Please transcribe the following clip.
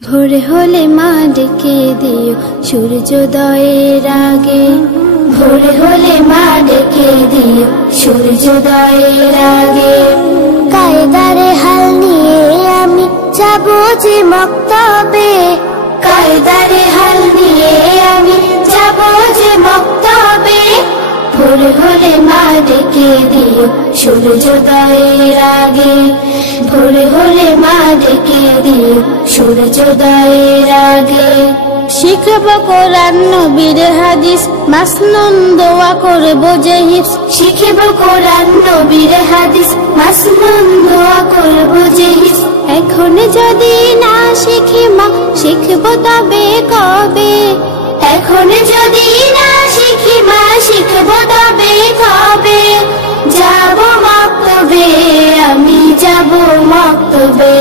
ভোর হলে মা ডেকে দিও সূর্যোদয়ের আগে, ভোর হলে মা ডেকে দিও সূর্যোদয়ের আগে। কায়দারে হাল নিয়ে আমি যাবো যে মক্তবে, কায়দারে হাল নিয়ে আমি যাবো যে মক্তবে। ভোর হলে মা ডেকে দিও সূর্যোদয়ের আগে, ভোর হলে মা ডেকে দিও সূর্যোদয়ের আগে। শিখব কোরআন নবীর হাদিস, মাসনুন দোয়া করব যে হিফজ। শিখব কোরআন নবীর হাদিস, মাসনুন দোয়া করব যে হিফজ। এখন যদি না শিখি মা, শিখব তবে কবে? এখন যদি না শিখি মা, শিখব তবে কবে? যাব মক্তবে, আমি যাব মক্তবে।